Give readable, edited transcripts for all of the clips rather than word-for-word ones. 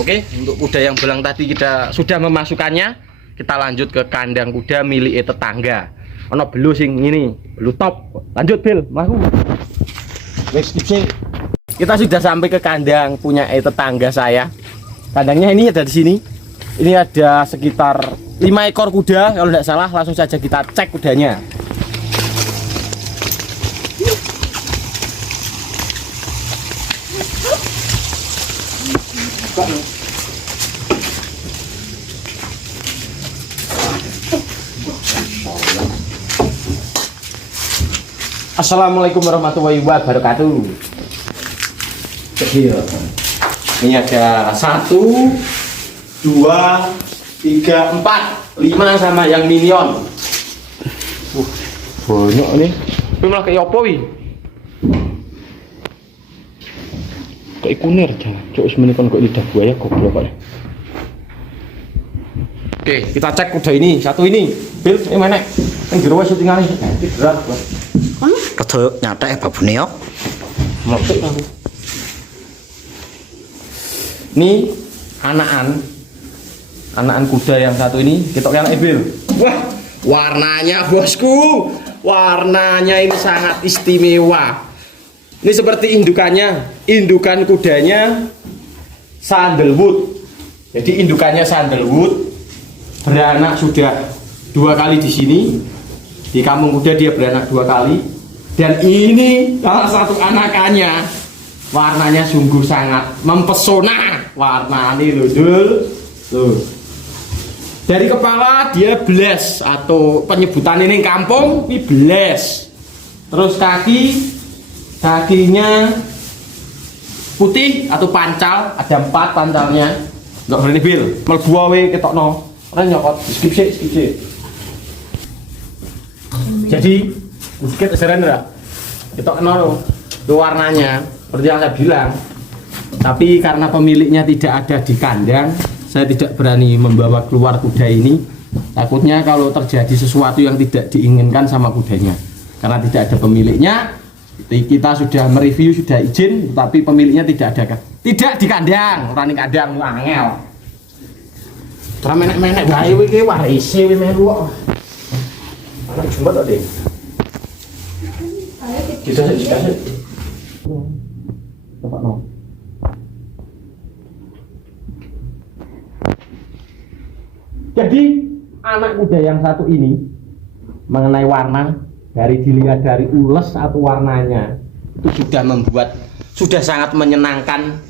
Oke, untuk kuda yang belang tadi kita sudah memasukkannya. Kita lanjut ke kandang kuda milik tetangga. Ono belu sing ini, belu top. Lanjut Bil, mlaku. Wes kita sudah sampai ke kandang punya tetangga saya. Kandangnya ini ada di sini. Ini ada sekitar 5 ekor kuda kalau tidak salah. Langsung saja kita cek kudanya. Assalamualaikum warahmatullahi wabarakatuh. Kecil. Ini ada 1, 2, 3, 4, 5 sama yang minion. Banyak nih. Tapi malah kayak apa wi? Kayak kunir jangan. Cuk semenikon kok lidah buaya goblok kok. Oke, kita cek kuda ini. Satu ini. Bil, ini mana? Yang jero wis tinggal ini. Berat, Bos. Rada nyatek babune yo. Mlepet aku. Ini anakan kuda yang satu ini kita lihat Bil. Wah, warnanya bosku. Warnanya ini sangat istimewa. Ini seperti indukannya. Indukan kudanya sandalwood. Jadi indukannya sandalwood. Beranak sudah 2 kali di sini. Di kampung kuda dia beranak 2 kali. Dan ini salah satu anakannya. Warnanya sungguh sangat mempesona. Warna ini loh. Dari kepala dia bles atau penyebutan ini kampung ini bles. Terus kakinya putih atau pancal, ada 4 pancalnya. Enggak berani Bil, mlebu wae ketokno. Ora nyokot, skip sih. Jadi sedikit seren lah. Ketokno lho warnanya seperti yang saya bilang. Tapi karena pemiliknya tidak ada di kandang, saya tidak berani membawa keluar kuda ini. Takutnya kalau terjadi sesuatu yang tidak diinginkan sama kudanya. Karena tidak ada pemiliknya, kita sudah mereview, sudah izin, tapi pemiliknya tidak ada. Tidak di kandang, orang di kandang angel. Terus menek-menek bae iki warise wis melu kok. Ana jumbat kok, Dek. Kita sih. Coba no. Jadi anak kuda yang satu ini mengenai warna dari dilihat dari ules atau warnanya itu sudah sangat menyenangkan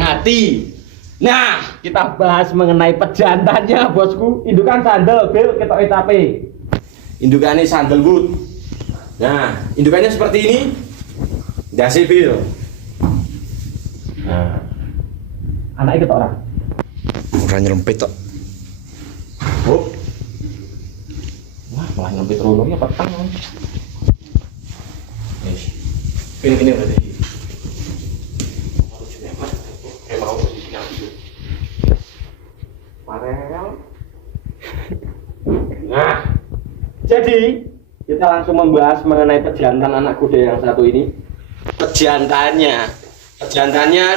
hati. Nah, kita bahas mengenai pejantannya, bosku. Indukan sandal, Bil, ketok etape. Indukannya sandalwood. Nah, indukannya seperti ini. Dasi, Bil. Nah, anaknya ketok orang. Ora nyelempit tok. Oh. Wah, malah nyelempit rono ya petang. Ini berarti. Nah, jadi kita langsung membahas mengenai pejantan anak kuda yang satu ini. Pejantannya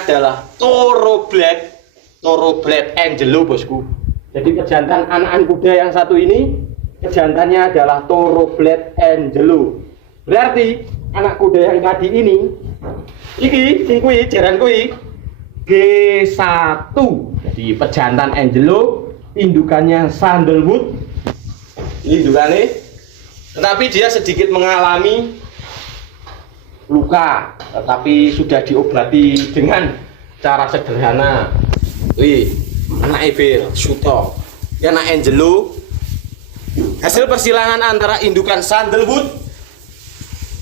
adalah Toro Black Angelo, bosku. Jadi pejantan anak kuda yang satu ini, pejantannya adalah Toro Black Angelo. Berarti anak kuda yang tadi ini, jaran kui G1. Jadi pejantan Angelo, indukannya sandalwood. Ini indukannya, tetapi dia sedikit mengalami luka, tetapi sudah diobati dengan cara sederhana. Wih, anak Bil, Suto, ya anak Angelo. Hasil persilangan antara indukan sandalwood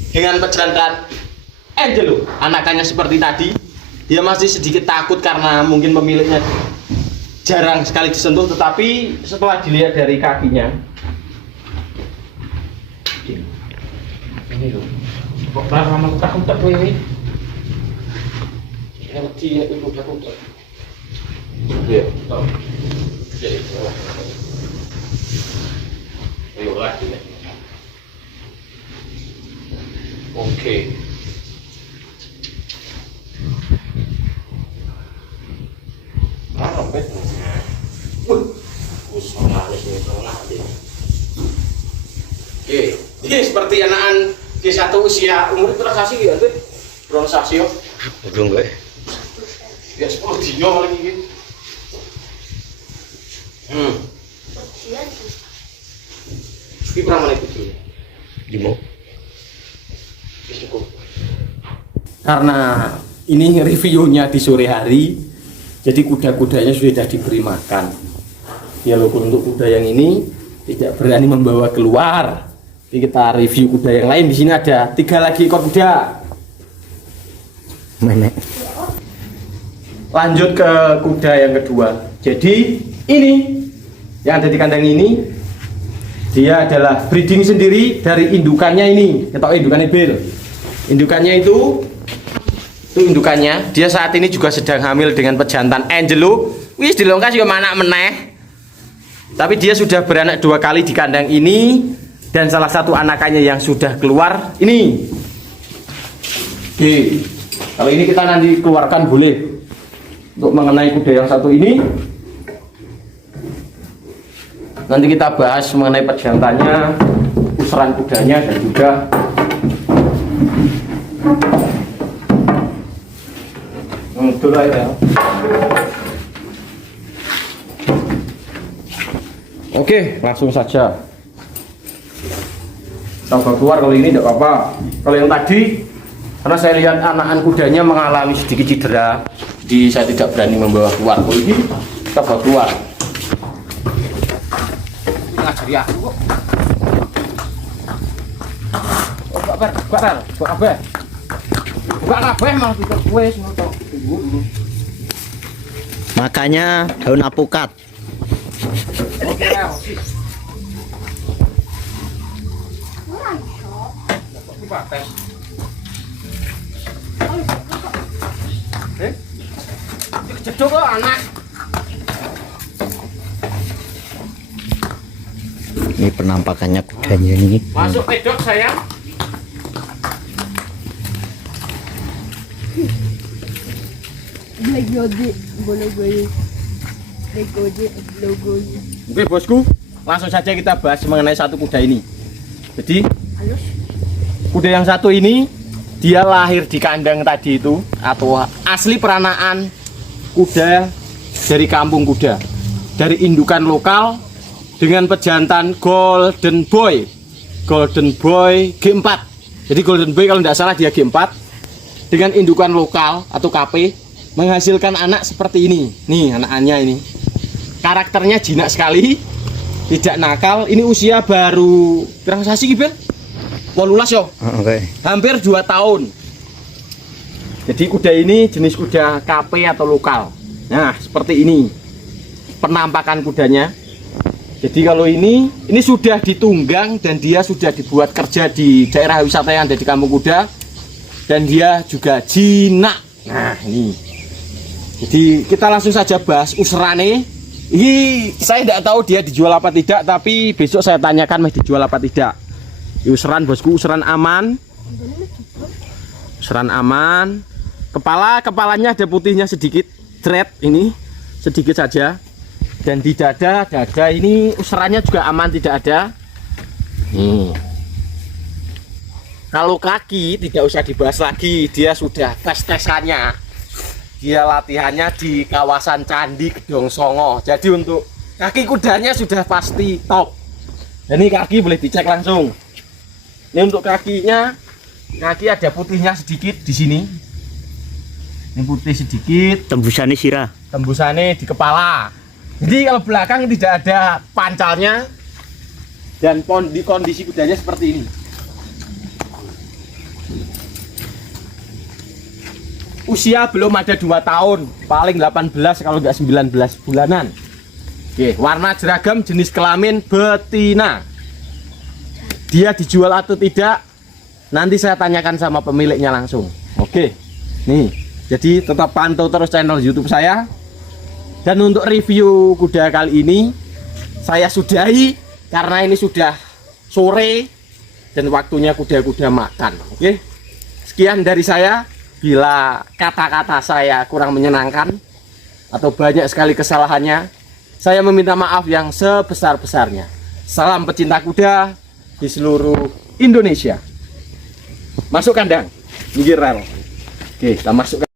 dengan pejantan Angelo. Anakannya seperti tadi, dia masih sedikit takut karena mungkin pemiliknya jarang sekali disentuh, tetapi setelah dilihat dari kakinya, ini loh, kok lama kutak-kutak ini. Ini wedi itu kutak-kutak. Iya, tahu. Jadi, ayo lah ini. Oke. nyompet. Oke, ini seperti anakan di satu usia umur transaksi ya, tuh transaksi yo. Belum gue. Ya 10 dino lagi gitu. Ini berapa menit itu? 5. Cukup. Karena ini reviewnya di sore hari, jadi kuda-kudanya sudah diberi makan. Ya walaupun untuk kuda yang ini tidak berani membawa keluar. Jadi kita review kuda yang lain. Di sini ada 3 lagi ekor kuda. Mana? Lanjut ke kuda yang kedua. Jadi ini yang ada di kandang ini, dia adalah breeding sendiri dari indukannya ini. Kita tahu indukannya Bill. Indukannya itu indukannya. Dia saat ini juga sedang hamil dengan pejantan Angelo. Wis dilongkas yo anak meneh. Tapi dia sudah beranak 2 kali di kandang ini, dan salah satu anakannya yang sudah keluar ini. Oke. Kalau ini kita nanti keluarkan boleh. Untuk mengenai kuda yang satu ini, nanti kita bahas mengenai pejantannya, usuran kudanya, dan juga dulu ya. Oke, langsung saja kita keluar. Kalau ini tidak apa-apa. Kalau yang tadi, karena saya lihat anakan kudanya mengalami sedikit cedera, jadi saya tidak berani membawa keluar. Kalau ini kita bawa keluar. Ngajari aku kok. Buka kabeh. Buka kabeh malah tutup wis ngono. Makanya daun apukat. Oke, cedok kok anak. Ini penampakannya kudanya ini. Masuk pedok sayang. Oke bosku, langsung saja kita bahas mengenai satu kuda ini. Jadi kuda yang satu ini dia lahir di kandang tadi itu, atau asli peranakan kuda dari kampung kuda, dari indukan lokal dengan pejantan Golden Boy G4. Jadi Golden Boy kalau tidak salah dia G4 dengan indukan lokal atau KP, menghasilkan anak seperti ini. Nih anakannya ini, karakternya jinak sekali, tidak nakal. Ini usia baru transaksi Gibel 18 yo. Oke. Hampir 2 tahun. Jadi kuda ini jenis kuda KP atau lokal. Nah seperti ini penampakan kudanya. Jadi kalau ini sudah ditunggang dan dia sudah dibuat kerja di daerah wisata yang ada di kampung kuda, dan dia juga jinak. Nah ini, jadi kita langsung saja bahas userane. Ini saya tidak tahu dia dijual apa tidak, tapi besok saya tanyakan masih dijual apa tidak. Ini useran bosku, useran aman. Useran aman. Kepalanya ada putihnya sedikit, thread ini sedikit saja. Dan di dada ini userannya juga aman, tidak ada. Nih. Kalau kaki tidak usah dibahas lagi, dia sudah tes-tesannya. Dia latihannya di kawasan Candi Gedong Songo. Jadi untuk kaki kudanya sudah pasti top. Dan ini kaki boleh dicek langsung. Ini untuk kakinya, kaki ada putihnya sedikit di sini. Ini putih sedikit. Tembusannya sirah. Tembusannya di kepala. Jadi kalau belakang tidak ada pancalnya, dan di kondisi kudanya seperti ini. Usia belum ada 2 tahun, paling 18 kalau nggak 19 bulanan. Oke, warna jeragam, jenis kelamin betina. Dia dijual atau tidak, nanti saya tanyakan sama pemiliknya langsung. Oke, nih, jadi tetap pantau terus channel YouTube saya. Dan untuk review kuda kali ini saya sudahi, karena ini sudah sore dan waktunya kuda-kuda makan. Oke, sekian dari saya. Bila kata-kata saya kurang menyenangkan, atau banyak sekali kesalahannya, saya meminta maaf yang sebesar-besarnya. Salam pecinta kuda di seluruh Indonesia. Masuk kandang, minggir rel. Oke, kita masuk.